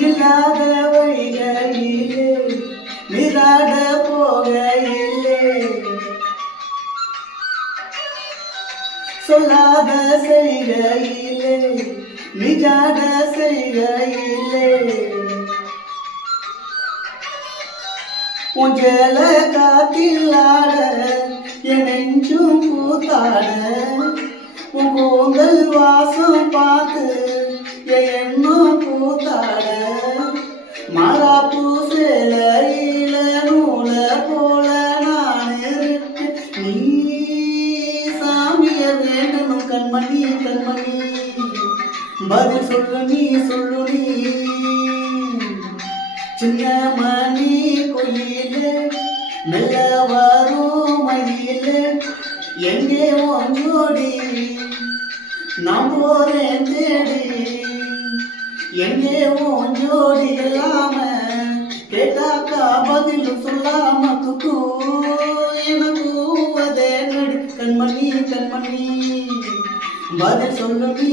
இல்லாத வழியிலே நிராட போகையிலே சொல்லாத செய்கையிலே நிஜாட செய்கையிலே உஞ்சல காத்தில்லாட என் நெஞ்சும் கூத்தாட உன் கூந்தல் வாசம் பார்த்து என் எண்ணம் கூத்தாட மாறாப்பூ சேலையில நூல போல நான் இருக்கு நீ சாமிய வேண்டணும் கண்மணி கண்மணி பதில் சொல்லு நீ சின்ன மணி கொயிலே மெல்ல வரும் மயிலே எங்கே ஜோடி நான் போறேன் தேடி எங்கே ஜோடி இல்லாம கேட்டாக்கா பதில் சொல்லாம குக்கு எனக்கு அதே நடு கண்மணி கண்மணி பதில் சொல்லு நீ